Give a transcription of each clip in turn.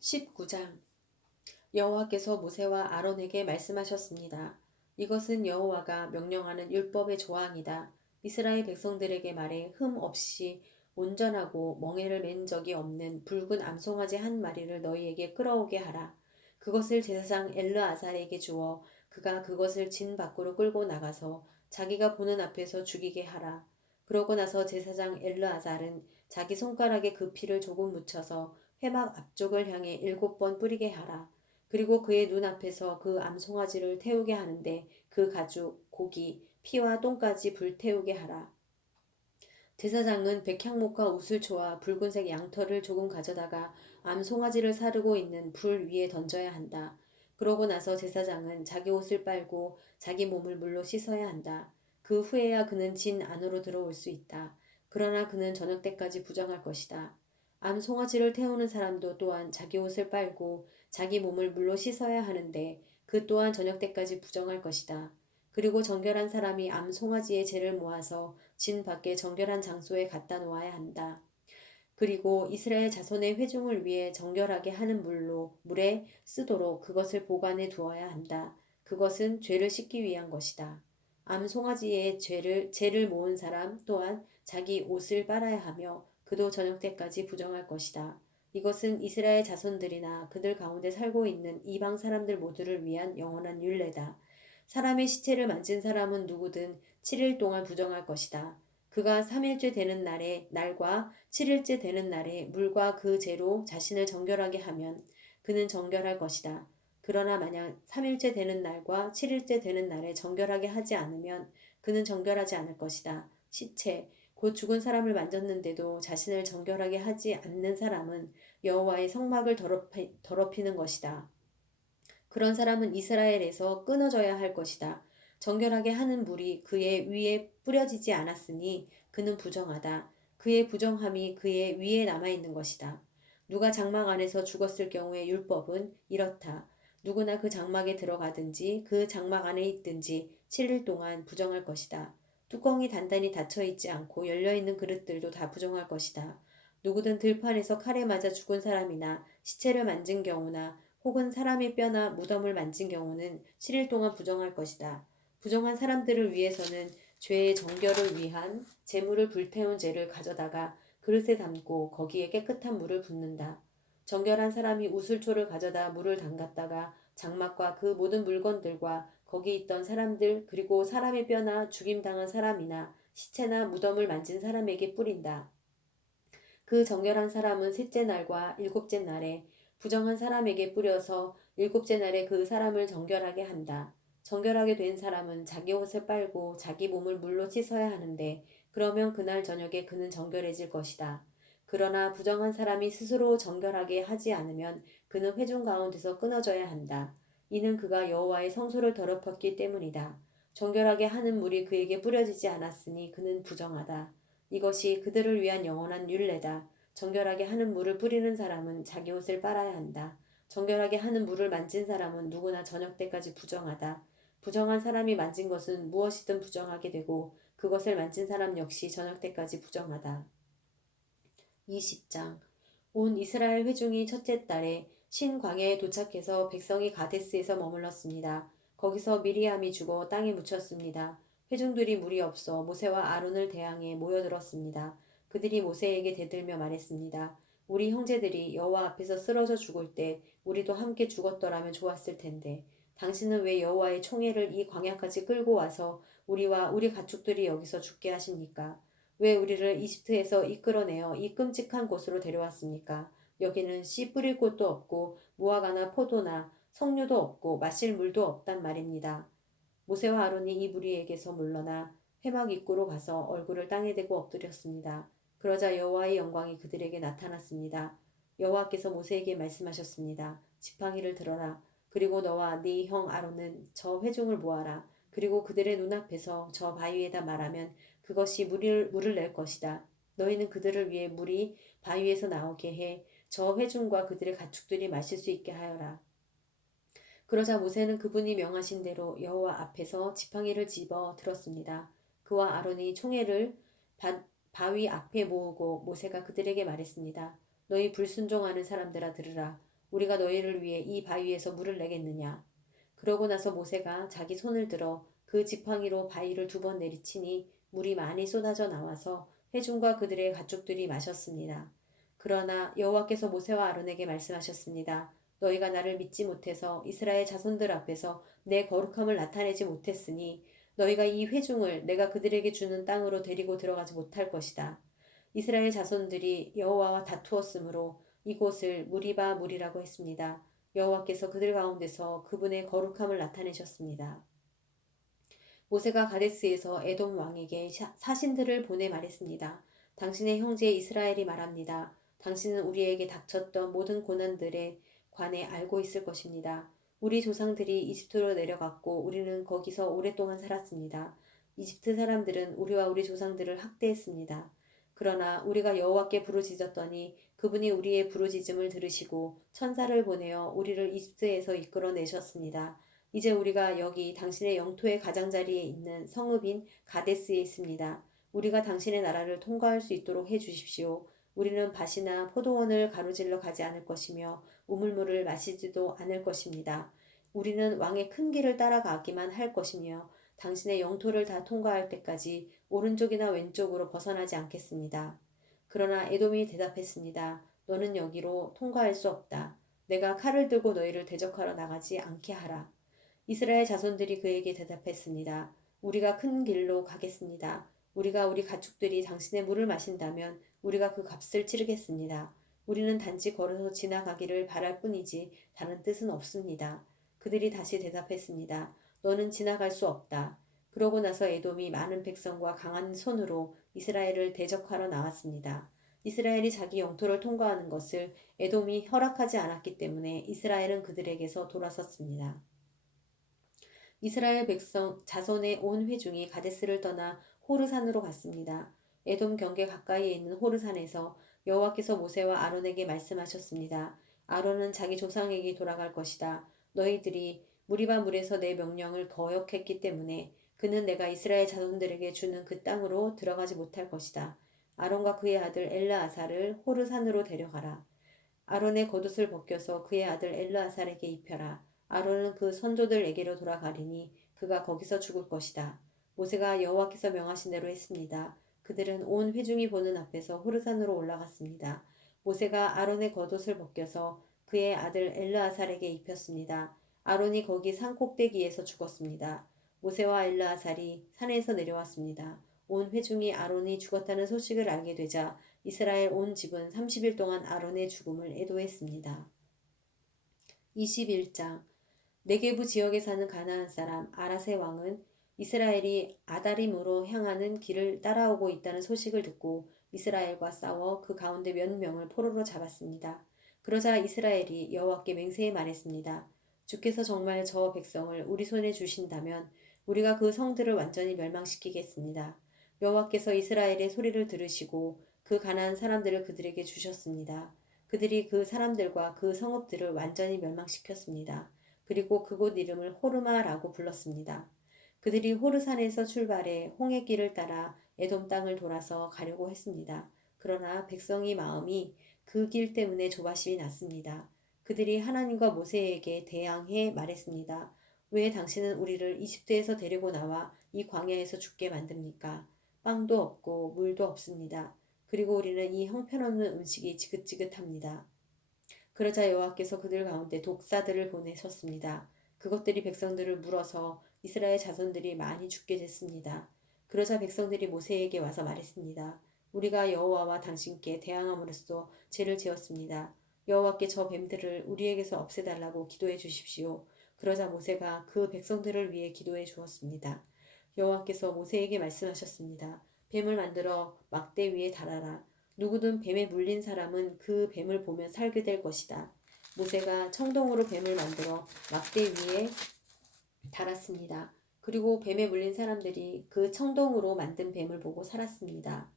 19장 여호와께서 모세와 아론에게 말씀하셨습니다. 이것은 여호와가 명령하는 율법의 조항이다. 이스라엘 백성들에게 말해 흠 없이 온전하고 멍에를 맨 적이 없는 붉은 암송아지 한 마리를 너희에게 끌어오게 하라. 그것을 제사장 엘르아살에게 주어 그가 그것을 진 밖으로 끌고 나가서 자기가 보는 앞에서 죽이게 하라. 그러고 나서 제사장 엘르아살은 자기 손가락에 그 피를 조금 묻혀서 회막 앞쪽을 향해 7번 뿌리게 하라. 그리고 그의 눈앞에서 그 암송아지를 태우게 하는데 그 가죽, 고기, 피와 똥까지 불태우게 하라. 제사장은 백향목과 우슬초와 붉은색 양털을 조금 가져다가 암송아지를 사르고 있는 불 위에 던져야 한다. 그러고 나서 제사장은 자기 옷을 빨고 자기 몸을 물로 씻어야 한다. 그 후에야 그는 진 안으로 들어올 수 있다. 그러나 그는 저녁 때까지 부정할 것이다. 암송아지를 태우는 사람도 또한 자기 옷을 빨고 자기 몸을 물로 씻어야 하는데 그 또한 저녁 때까지 부정할 것이다. 그리고 정결한 사람이 암송아지의 재를 모아서 진 밖에 정결한 장소에 갖다 놓아야 한다. 그리고 이스라엘 자손의 회중을 위해 정결하게 하는 물에 쓰도록 그것을 보관해 두어야 한다. 그것은 죄를 씻기 위한 것이다. 암송아지의 재를 모은 사람 또한 자기 옷을 빨아야 하며 그도 저녁 때까지 부정할 것이다. 이것은 이스라엘 자손들이나 그들 가운데 살고 있는 이방 사람들 모두를 위한 영원한 율례다. 사람의 시체를 만진 사람은 누구든 7일 동안 부정할 것이다. 그가 3일째 되는 날과 7일째 되는 날에 물과 그 재로 자신을 정결하게 하면 그는 정결할 것이다. 그러나 만약 3일째 되는 날과 7일째 되는 날에 정결하게 하지 않으면 그는 정결하지 않을 것이다. 시체, 곧 죽은 사람을 만졌는데도 자신을 정결하게 하지 않는 사람은 여호와의 성막을 더럽히는 것이다. 그런 사람은 이스라엘에서 끊어져야 할 것이다. 정결하게 하는 물이 그의 위에 뿌려지지 않았으니 그는 부정하다. 그의 부정함이 그의 위에 남아있는 것이다. 누가 장막 안에서 죽었을 경우에 율법은 이렇다. 누구나 그 장막에 들어가든지 그 장막 안에 있든지 7일 동안 부정할 것이다. 뚜껑이 단단히 닫혀있지 않고 열려있는 그릇들도 다 부정할 것이다. 누구든 들판에서 칼에 맞아 죽은 사람이나 시체를 만진 경우나 혹은 사람의 뼈나 무덤을 만진 경우는 7일 동안 부정할 것이다. 부정한 사람들을 위해서는 죄의 정결을 위한 재물을 불태운 재를 가져다가 그릇에 담고 거기에 깨끗한 물을 붓는다. 정결한 사람이 우슬초를 가져다 물을 담갔다가 장막과 그 모든 물건들과 거기 있던 사람들 그리고 사람의 뼈나 죽임당한 사람이나 시체나 무덤을 만진 사람에게 뿌린다. 그 정결한 사람은 셋째 날과 일곱째 날에 부정한 사람에게 뿌려서 일곱째 날에 그 사람을 정결하게 한다. 정결하게 된 사람은 자기 옷을 빨고 자기 몸을 물로 씻어야 하는데 그러면 그날 저녁에 그는 정결해질 것이다. 그러나 부정한 사람이 스스로 정결하게 하지 않으면 그는 회중 가운데서 끊어져야 한다. 이는 그가 여호와의 성소를 더럽혔기 때문이다. 정결하게 하는 물이 그에게 뿌려지지 않았으니 그는 부정하다. 이것이 그들을 위한 영원한 율례다. 정결하게 하는 물을 뿌리는 사람은 자기 옷을 빨아야 한다. 정결하게 하는 물을 만진 사람은 누구나 저녁 때까지 부정하다. 부정한 사람이 만진 것은 무엇이든 부정하게 되고 그것을 만진 사람 역시 저녁 때까지 부정하다. 20장 온 이스라엘 회중이 첫째 달에 신 광야에 도착해서 백성이 가데스에서 머물렀습니다. 거기서 미리암이 죽어 땅에 묻혔습니다. 회중들이 물이 없어 모세와 아론을 대항해 모여들었습니다. 그들이 모세에게 대들며 말했습니다. 우리 형제들이 여호와 앞에서 쓰러져 죽을 때 우리도 함께 죽었더라면 좋았을 텐데 당신은 왜 여호와의 총애를 이 광야까지 끌고 와서 우리와 우리 가축들이 여기서 죽게 하십니까? 왜 우리를 이집트에서 이끌어내어 이 끔찍한 곳으로 데려왔습니까? 여기는 씨 뿌릴 곳도 없고 무화과나 포도나 석류도 없고 마실 물도 없단 말입니다. 모세와 아론이 이 무리에게서 물러나 회막 입구로 가서 얼굴을 땅에 대고 엎드렸습니다. 그러자 여호와의 영광이 그들에게 나타났습니다. 여호와께서 모세에게 말씀하셨습니다. 지팡이를 들어라. 그리고 너와 네 형 아론은 저 회중을 모아라. 그리고 그들의 눈앞에서 저 바위에다 말하면 그것이 물을 낼 것이다. 너희는 그들을 위해 물이 바위에서 나오게 해 저 회중과 그들의 가축들이 마실 수 있게 하여라. 그러자 모세는 그분이 명하신 대로 여호와 앞에서 지팡이를 집어 들었습니다. 그와 아론이 총애를 바위 앞에 모으고 모세가 그들에게 말했습니다. 너희 불순종하는 사람들아 들으라. 우리가 너희를 위해 이 바위에서 물을 내겠느냐. 그러고 나서 모세가 자기 손을 들어 그 지팡이로 바위를 2번 내리치니 물이 많이 쏟아져 나와서 회중과 그들의 가축들이 마셨습니다. 그러나 여호와께서 모세와 아론에게 말씀하셨습니다. 너희가 나를 믿지 못해서 이스라엘 자손들 앞에서 내 거룩함을 나타내지 못했으니 너희가 이 회중을 내가 그들에게 주는 땅으로 데리고 들어가지 못할 것이다. 이스라엘 자손들이 여호와와 다투었으므로 이곳을 무리바 물이라고 했습니다. 여호와께서 그들 가운데서 그분의 거룩함을 나타내셨습니다. 모세가 가데스에서 에돔 왕에게 사신들을 보내 말했습니다. 당신의 형제 이스라엘이 말합니다. 당신은 우리에게 닥쳤던 모든 고난들에 관해 알고 있을 것입니다. 우리 조상들이 이집트로 내려갔고 우리는 거기서 오랫동안 살았습니다. 이집트 사람들은 우리와 우리 조상들을 학대했습니다. 그러나 우리가 여호와께 부르짖었더니 그분이 우리의 부르짖음을 들으시고 천사를 보내어 우리를 이집트에서 이끌어내셨습니다. 이제 우리가 여기 당신의 영토의 가장자리에 있는 성읍인 가데스에 있습니다. 우리가 당신의 나라를 통과할 수 있도록 해 주십시오. 우리는 밭이나 포도원을 가로질러 가지 않을 것이며 우물물을 마시지도 않을 것입니다. 우리는 왕의 큰 길을 따라가기만 할 것이며 당신의 영토를 다 통과할 때까지 오른쪽이나 왼쪽으로 벗어나지 않겠습니다. 그러나 에돔이 대답했습니다. 너는 여기로 통과할 수 없다. 내가 칼을 들고 너희를 대적하러 나가지 않게 하라. 이스라엘 자손들이 그에게 대답했습니다. 우리가 큰 길로 가겠습니다. 우리가 우리 가축들이 당신의 물을 마신다면 우리가 그 값을 치르겠습니다. 우리는 단지 걸어서 지나가기를 바랄 뿐이지 다른 뜻은 없습니다. 그들이 다시 대답했습니다. 너는 지나갈 수 없다. 그러고 나서 에돔이 많은 백성과 강한 손으로 이스라엘을 대적하러 나왔습니다. 이스라엘이 자기 영토를 통과하는 것을 에돔이 허락하지 않았기 때문에 이스라엘은 그들에게서 돌아섰습니다. 이스라엘 백성 자손의 온 회중이 가데스를 떠나 호르산으로 갔습니다. 에돔 경계 가까이에 있는 호르산에서 여호와께서 모세와 아론에게 말씀하셨습니다. 아론은 자기 조상에게 돌아갈 것이다. 너희들이 무리바 물에서 내 명령을 거역했기 때문에 그는 내가 이스라엘 자손들에게 주는 그 땅으로 들어가지 못할 것이다. 아론과 그의 아들 엘르아사를 호르산으로 데려가라. 아론의 겉옷을 벗겨서 그의 아들 엘르아살에게 입혀라. 아론은 그 선조들에게로 돌아가리니 그가 거기서 죽을 것이다. 모세가 여호와께서 명하신 대로 했습니다. 그들은 온 회중이 보는 앞에서 호르산으로 올라갔습니다. 모세가 아론의 겉옷을 벗겨서 그의 아들 엘르아살에게 입혔습니다. 아론이 거기 산 꼭대기에서 죽었습니다. 모세와 엘르아살이 산에서 내려왔습니다. 온 회중이 아론이 죽었다는 소식을 알게 되자 이스라엘 온 집은 30일 동안 아론의 죽음을 애도했습니다. 21장 네게부 지역에 사는 가나안 사람 아라세 왕은 이스라엘이 아다림으로 향하는 길을 따라오고 있다는 소식을 듣고 이스라엘과 싸워 그 가운데 몇 명을 포로로 잡았습니다. 그러자 이스라엘이 여호와께 맹세해 말했습니다. 주께서 정말 저 백성을 우리 손에 주신다면 우리가 그 성들을 완전히 멸망시키겠습니다. 여호와께서 이스라엘의 소리를 들으시고 그 가나안 사람들을 그들에게 주셨습니다. 그들이 그 사람들과 그 성읍들을 완전히 멸망시켰습니다. 그리고 그곳 이름을 호르마라고 불렀습니다. 그들이 호르산에서 출발해 홍해길을 따라 에돔 땅을 돌아서 가려고 했습니다. 그러나 백성의 마음이 그 길 때문에 조바심이 났습니다. 그들이 하나님과 모세에게 대항해 말했습니다. 왜 당신은 우리를 이집트에서 데리고 나와 이 광야에서 죽게 만듭니까? 빵도 없고 물도 없습니다. 그리고 우리는 이 형편없는 음식이 지긋지긋합니다. 그러자 여호와께서 그들 가운데 독사들을 보내셨습니다. 그것들이 백성들을 물어서 이스라엘 자손들이 많이 죽게 됐습니다. 그러자 백성들이 모세에게 와서 말했습니다. 우리가 여호와와 당신께 대항함으로써 죄를 지었습니다. 여호와께 저 뱀들을 우리에게서 없애달라고 기도해 주십시오. 그러자 모세가 그 백성들을 위해 기도해 주었습니다. 여호와께서 모세에게 말씀하셨습니다. 뱀을 만들어 막대 위에 달아라. 누구든 뱀에 물린 사람은 그 뱀을 보면 살게 될 것이다. 모세가 청동으로 뱀을 만들어 막대 위에 달았습니다. 그리고 뱀에 물린 사람들이 그 청동으로 만든 뱀을 보고 살아났습니다.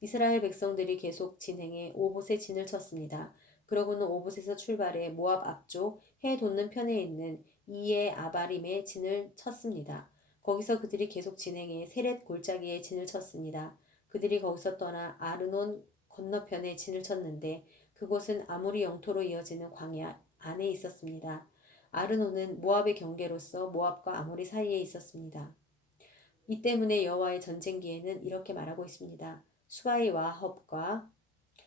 이스라엘 백성들이 계속 진행해 오봇에 진을 쳤습니다. 그러고는 오봇에서 출발해 모압 앞쪽 해 돋는 편에 있는 이에 아바림에 진을 쳤습니다. 거기서 그들이 계속 진행해 세렛 골짜기에 진을 쳤습니다. 그들이 거기서 떠나 아르논 건너편에 진을 쳤는데 그곳은 아모리 영토로 이어지는 광야 안에 있었습니다. 아르논은 모압의 경계로서 모압과 아모리 사이에 있었습니다. 이 때문에 여호와의 전쟁기에는 이렇게 말하고 있습니다. 수아의 와헙과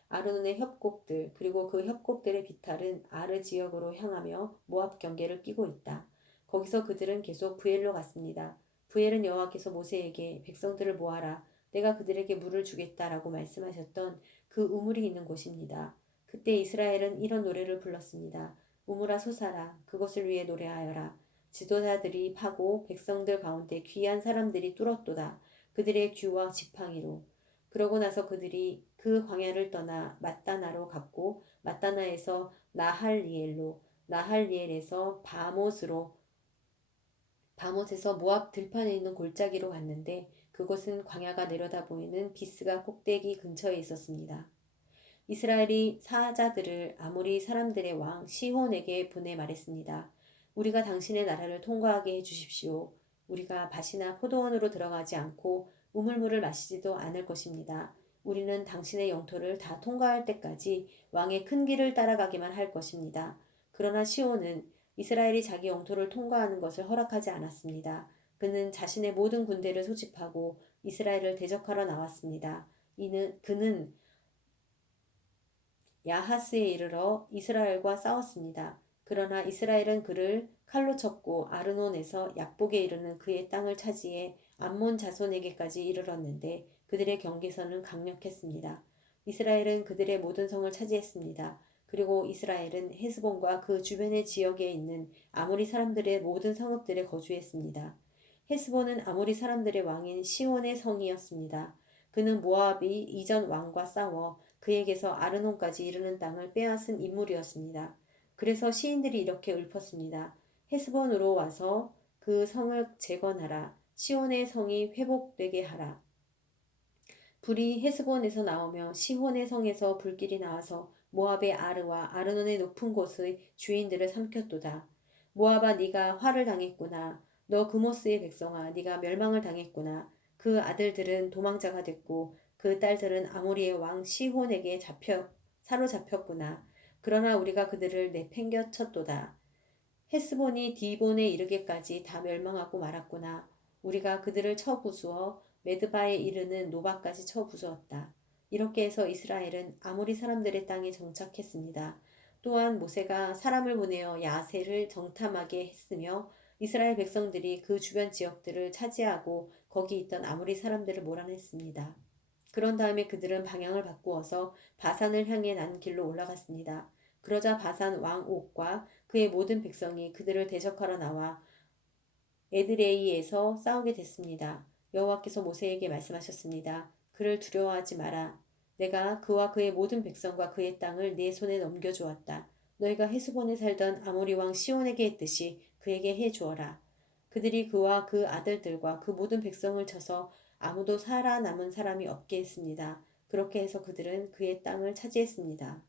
아르논의 협곡들 그리고 그 협곡들의 비탈은 아르 지역으로 향하며 모압 경계를 끼고 있다. 거기서 그들은 계속 부엘로 갔습니다. 부엘은 여호와께서 모세에게 백성들을 모아라. 내가 그들에게 물을 주겠다라고 말씀하셨던 그 우물이 있는 곳입니다. 그때 이스라엘은 이런 노래를 불렀습니다. 우물아 솟아라. 그것을 위해 노래하여라. 지도자들이 파고 백성들 가운데 귀한 사람들이 뚫었도다. 그들의 규와 지팡이로. 그러고 나서 그들이 그 광야를 떠나 맞다나로 갔고 맞다나에서 나할리엘로 나할리엘에서 바못에서 모압 들판에 있는 골짜기로 갔는데 그곳은 광야가 내려다 보이는 비스가 꼭대기 근처에 있었습니다. 이스라엘이 사자들을 아모리 사람들의 왕 시혼에게 보내 말했습니다. 우리가 당신의 나라를 통과하게 해주십시오. 우리가 밭이나 포도원으로 들어가지 않고 우물물을 마시지도 않을 것입니다. 우리는 당신의 영토를 다 통과할 때까지 왕의 큰 길을 따라가기만 할 것입니다. 그러나 시온은 이스라엘이 자기 영토를 통과하는 것을 허락하지 않았습니다. 그는 자신의 모든 군대를 소집하고 이스라엘을 대적하러 나왔습니다. 그는 야하스에 이르러 이스라엘과 싸웠습니다. 그러나 이스라엘은 그를 칼로 쳤고 아르논에서 약복에 이르는 그의 땅을 차지해 암몬 자손에게까지 이르렀는데 그들의 경계선은 강력했습니다. 이스라엘은 그들의 모든 성을 차지했습니다. 그리고 이스라엘은 헤스본과 그 주변의 지역에 있는 아모리 사람들의 모든 성읍들에 거주했습니다. 헤스본은 아모리 사람들의 왕인 시온의 성이었습니다. 그는 모압이 이전 왕과 싸워 그에게서 아르논까지 이르는 땅을 빼앗은 인물이었습니다. 그래서 시인들이 이렇게 읊었습니다. 헤스본으로 와서 그 성을 재건하라. 시온의 성이 회복되게 하라. 불이 헤스본에서 나오며 시혼의 성에서 불길이 나와서 모압의 아르와 아르논의 높은 곳의 주인들을 삼켰도다. 모압아 네가 화를 당했구나. 너 그모스의 백성아 네가 멸망을 당했구나. 그 아들들은 도망자가 됐고 그 딸들은 아모리의 왕 시혼에게 사로잡혔구나. 그러나 우리가 그들을 내팽겨 쳤도다. 헤스본이 디본에 이르기까지 다 멸망하고 말았구나. 우리가 그들을 쳐 부수어 메드바에 이르는 노바까지 쳐 부수었다. 이렇게 해서 이스라엘은 아모리 사람들의 땅에 정착했습니다. 또한 모세가 사람을 보내어 야세를 정탐하게 했으며 이스라엘 백성들이 그 주변 지역들을 차지하고 거기 있던 아모리 사람들을 몰아냈습니다. 그런 다음에 그들은 방향을 바꾸어서 바산을 향해 난 길로 올라갔습니다. 그러자 바산 왕 옥과 그의 모든 백성이 그들을 대적하러 나와 에드레이에서 싸우게 됐습니다. 여호와께서 모세에게 말씀하셨습니다. 그를 두려워하지 마라. 내가 그와 그의 모든 백성과 그의 땅을 네 손에 넘겨주었다. 너희가 헤스본에 살던 아모리 왕 시온에게 했듯이 그에게 해주어라. 그들이 그와 그 아들들과 그 모든 백성을 쳐서 아무도 살아남은 사람이 없게 했습니다. 그렇게 해서 그들은 그의 땅을 차지했습니다.